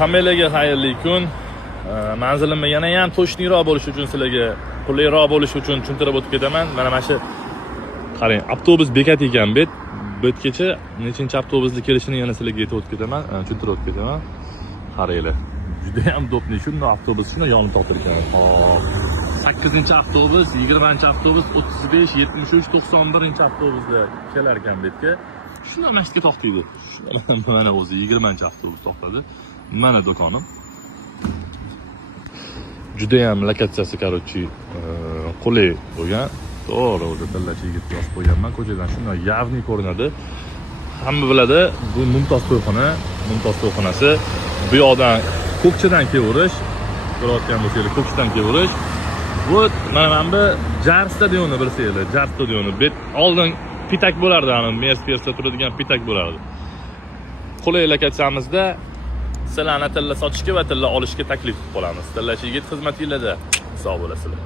Hammalarga xayrli kun. Manzilimni yana ham to'shniroq bo'lishi uchun, sizlarga qulayroq bo'lishi uchun tushuntirib o'tib ketaman. Mana shu qarang, avtobus bekat ekan bu betgacha nechinchi avtobusni kelishini yana sizlarga aytib o'tib ketaman, tushuntirib o'tib ketaman. Qaranglar. Juda ham dopni shunday avtobus shuni yonib to'xtirgan. Hop. 8-avtobus, 20-avtobus, 35, 73, 91-avtobusda kelar ekan betga. Shuna mashqqa to'xtaydi. Mana o'zi 20-avtobus to'xtadi. Mana do'konim. Juda ham lokatsiyasi, короче, qulay bo'lgan. To'g'ri, o'zi Tillachi yigit yozib qo'yganman. Ko'chadan shunday yavni ko'rinadi. Hamma biladi, bu mumtoz to'yxona, mumtoz to'yxonasi. Bu yoqdan ko'kchadan kelaverish, ko'rayotgan bo'lsangiz, ko'kchadan kelaverish. Bu mana bu Jar stadioni bilsanglar, Jar stadioni. Bet oldin pitak bo'lardi, ana Mercedesda turadigan pitak bo'lardi. Qulay lokatsiyamizda sizlarni tilla sotishga va tilla olishga taklif qilib qolamiz. Tillachi yigit xizmatingizda sog' bo'lasizlar.